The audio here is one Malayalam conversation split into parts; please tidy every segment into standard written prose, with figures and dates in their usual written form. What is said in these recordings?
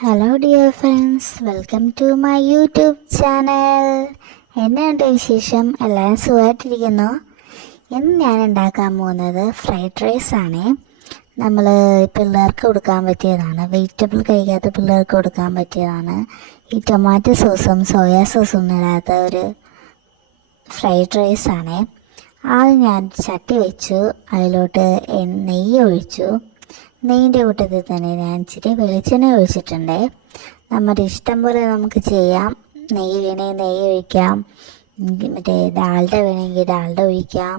Hello dear friends, welcome to my YouTube channel. എന്നാണ്ട് വിശേഷം? എല്ലാവരും സുഖമായിട്ടിരിക്കുന്നു. ഇന്ന് ഞാൻ ഉണ്ടാക്കാൻ പോകുന്നത് ഫ്രൈഡ് റൈസ് ആണ്. നമ്മൾ പിള്ളേർക്ക് കൊടുക്കാൻ പറ്റിയതാണ്, വെജിറ്റബിൾ കഴിക്കാത്ത പിള്ളേർക്ക് കൊടുക്കാൻ പറ്റിയതാണ്. ഈ ടൊമാറ്റോ സോസും സോയാ സോസും ഇടാത്ത ഒരു ഫ്രൈഡ് റൈസ് ആണ്. ആദ്യം ഞാൻ ചട്ടി വെച്ചു, അതിലോട്ട് നെയ്യ് ഒഴിച്ചു. നെയ്യിൻ്റെ കൂട്ടത്തിൽ തന്നെ ഞാൻ ഇച്ചിരി വെളിച്ചെണ്ണ ഒഴിച്ചിട്ടുണ്ട്. നമ്മുടെ ഇഷ്ടം പോലെ നമുക്ക് ചെയ്യാം. നെയ്യ് വേണമെങ്കിൽ നെയ്യ് ഒഴിക്കാം, മറ്റേ ഡാൽഡ വേണമെങ്കിൽ ഡാൽഡ ഒഴിക്കാം,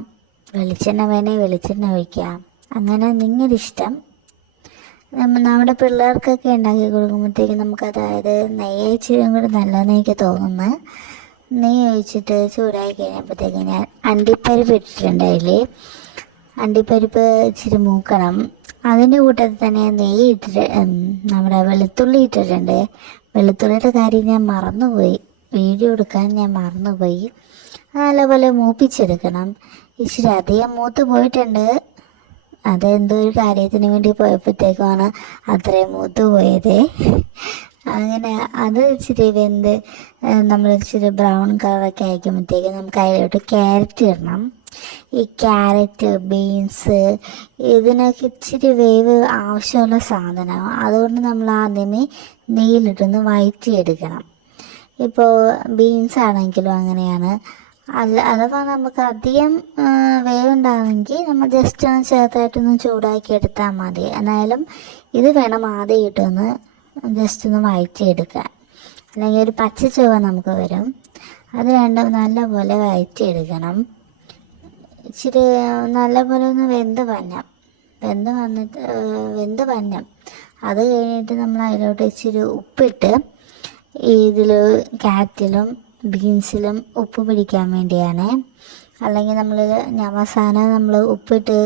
വെളിച്ചെണ്ണ വേണമെങ്കിൽ വെളിച്ചെണ്ണ ഒഴിക്കാം. അങ്ങനെ നിങ്ങളുടെ ഇഷ്ടം. നമ്മുടെ പിള്ളേർക്കൊക്കെ ഉണ്ടാക്കി കൊടുക്കുമ്പോഴത്തേക്കും നമുക്കതായത് നെയ്യ് ഇച്ചിരി കൂടി നല്ലതെന്ന് എനിക്ക് തോന്നുന്നു. നെയ്യ് ഒഴിച്ചിട്ട് ചൂടായി കഴിഞ്ഞപ്പോഴത്തേക്ക് ഞാൻ അണ്ടിപ്പരിപ്പ് ഇട്ടിട്ടുണ്ട്. അതിൽ അണ്ടിപ്പരിപ്പ് ഇച്ചിരി മൂക്കണം. അതിൻ്റെ കൂട്ടത്തിൽ തന്നെ നെയ്യ് ഇട്ടിട്ട് നമ്മുടെ വെളുത്തുള്ളി ഇട്ടിട്ടുണ്ട്. വെളുത്തുള്ളിയുടെ കാര്യം ഞാൻ മറന്നുപോയി, വീഡിയോ എടുക്കാൻ ഞാൻ മറന്നുപോയി. നല്ലപോലെ മൂപ്പിച്ചെടുക്കണം. ഇച്ചിരി അധികം മൂത്ത് പോയിട്ടുണ്ട്. അതെന്തോ ഒരു കാര്യത്തിന് വേണ്ടി പോയപ്പോഴത്തേക്കുമാണ് അത്രയും മൂത്ത് പോയത്. അങ്ങനെ അത് ഇച്ചിരി വെന്ത് നമ്മൾ ഇച്ചിരി ബ്രൗൺ കളറൊക്കെ അയക്കുമ്പോഴത്തേക്ക് നമുക്ക് അതിലോട്ട് ക്യാരറ്റ് ഇടണം. ഈ ക്യാരറ്റ്, ബീൻസ് ഇതിനൊക്കെ ഇച്ചിരി വേവ് ആവശ്യമുള്ള സാധനമാണ്. അതുകൊണ്ട് നമ്മൾ ആദ്യമേ നെയ്യിലിട്ടൊന്ന് വഴറ്റിയെടുക്കണം. ഇപ്പോൾ ബീൻസ് ആണെങ്കിലും അങ്ങനെയാണ്. അഥവാ നമുക്ക് അധികം വേവുണ്ടാണെങ്കിൽ നമ്മൾ ജസ്റ്റ് ഒന്ന് ചെറുതായിട്ടൊന്ന് ചൂടാക്കി എടുത്താൽ മതി. എന്നാലും ഇത് വേണം ആദ്യം ഇട്ടൊന്ന് ജസ്റ്റ് ഒന്ന് വഴറ്റിയെടുക്കാൻ, അല്ലെങ്കിൽ ഒരു പച്ച ചുവ നമുക്ക് വരും. അത് രണ്ടും നല്ലപോലെ വഴറ്റിയെടുക്കണം. ഇച്ചിരി നല്ലപോലെ ഒന്ന് വെന്ത് വന്നം. അത് കഴിഞ്ഞിട്ട് നമ്മൾ അതിലോട്ട് ഇച്ചിരി ഉപ്പിട്ട്, ഇതിൽ ക്യാരറ്റിലും ബീൻസിലും ഉപ്പ് പിടിക്കാൻ വേണ്ടിയാണ്. അല്ലെങ്കിൽ മസാല നമ്മൾ ഉപ്പിട്ട്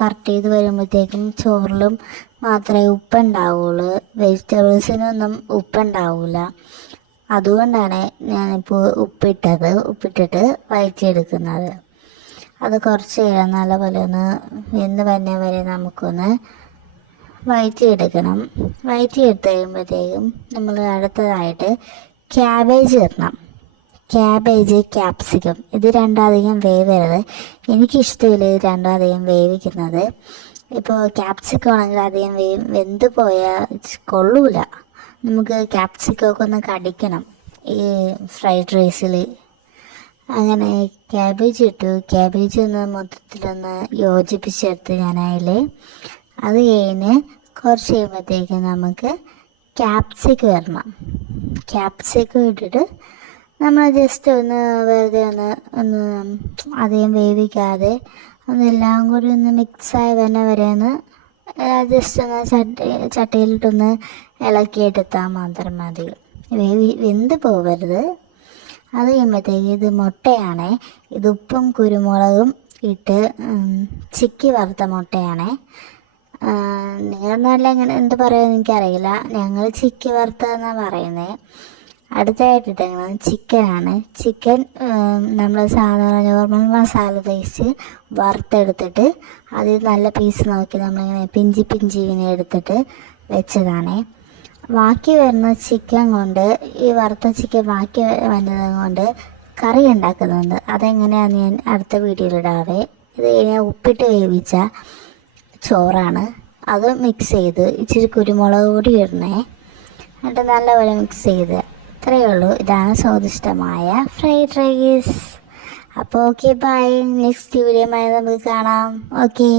കറക്റ്റ് ചെയ്ത് വരുമ്പോഴത്തേക്കും ചോറിലും മാത്രമേ ഉപ്പുണ്ടാവുള്ളൂ, വെജിറ്റബിൾസിനൊന്നും ഉപ്പുണ്ടാവില്ല. അതുകൊണ്ടാണ് ഞാനിപ്പോൾ ഉപ്പിട്ടിട്ട് വഴറ്റിയെടുക്കുന്നത്. അത് കുറച്ച് നേരം നല്ലപോലെ ഒന്ന് വെന്ത് വന്ന വരെ നമുക്കൊന്ന് വഴറ്റിയെടുക്കണം. വഴറ്റിയെടുത്ത് കഴിയുമ്പോഴത്തേക്കും നമ്മൾ അടുത്തതായിട്ട് ക്യാബേജ് ഇടണം. ക്യാപ്സിക്കം ഇത് രണ്ടും അധികം വേവരുത്. എനിക്കിഷ്ടമില്ല ഇത് രണ്ടും അധികം വേവിക്കുന്നത്. ഇപ്പോൾ ക്യാപ്സിക്കം ആണെങ്കിൽ അധികം വെന്ത് പോയാൽ കൊള്ളൂല. നമുക്ക് ക്യാപ്സിക്കമൊക്കെ ഒന്ന് കടിക്കണം ഈ ഫ്രൈഡ് റൈസിൽ. അങ്ങനെ ക്യാബേജ് ഇട്ടു. ക്യാബേജ് ഒന്ന് മൊത്തത്തിലൊന്ന് യോജിപ്പിച്ചെടുത്ത് ഞാൻ അതിൽ. അത് കഴിഞ്ഞ് കുറച്ച് കഴിയുമ്പോഴത്തേക്ക് നമുക്ക് ക്യാപ്സിക്കം ഇടണം. ക്യാപ്സിക്കം ഇട്ടിട്ട് നമ്മൾ ജസ്റ്റ് ഒന്ന് വെറുതെ ഒന്ന് അധികം വേവിക്കാതെ ഒന്നെല്ലാം കൂടി ഒന്ന് മിക്സായി വന്ന വരെ ഒന്ന് ജസ്റ്റ് ഒന്ന് ചട്ടിയിലിട്ടൊന്ന് ഇളക്കിയെടുത്താൽ മാത്രം മതി. വെന്ത് പോകരുത്. അത് കഴിയുമ്പോഴത്തേക്ക് ഇത് മുട്ടയാണ്. ഇത് ഉപ്പും കുരുമുളകും ഇട്ട് ചിക്കി വറുത്ത മുട്ടയാണ്. നിങ്ങളുടെ നാട്ടിൽ എങ്ങനെ എന്ത് പറയുമെന്ന് എനിക്കറിയില്ല. ഞങ്ങൾ ചിക്കി വറുത്ത എന്നാണ് പറയുന്നത്. അടുത്തായിട്ടിട്ടേക്കുന്നത് ചിക്കനാണ്. ചിക്കൻ നമ്മൾ സാധാരണ നോർമൽ മസാല തേച്ച് വറുത്തെടുത്തിട്ട് അതിൽ നല്ല പീസ് നോക്കി നമ്മളിങ്ങനെ പിഞ്ചി ഇങ്ങനെ എടുത്തിട്ട് വെച്ചതാണ്. ബാക്കി വരുന്ന ചിക്കൻ കൊണ്ട്, ഈ വറുത്ത ചിക്കൻ ബാക്കി വന്നത് കൊണ്ട് കറി ഉണ്ടാക്കുന്നുണ്ട്. അതെങ്ങനെയാണെന്ന് ഞാൻ അടുത്ത വീഡിയോയിലിടാവേ. ഇത് ഞാൻ ഉപ്പിട്ട് വേവിച്ച ചോറാണ്. അത് മിക്സ് ചെയ്ത് ഇച്ചിരി കുരുമുളക് പൊടി ഇടണേ. എന്നിട്ട് നല്ലപോലെ മിക്സ് ചെയ്ത്, ഇത്രയേ ഉള്ളൂ. ഇതാണ് സ്വാദിഷ്ടമായ ഫ്രൈഡ് റൈസ്. അപ്പോൾ ഓക്കെ, ബൈ. നെക്സ്റ്റ് വീഡിയോയുമായി നമുക്ക് കാണാം. ഓക്കെ.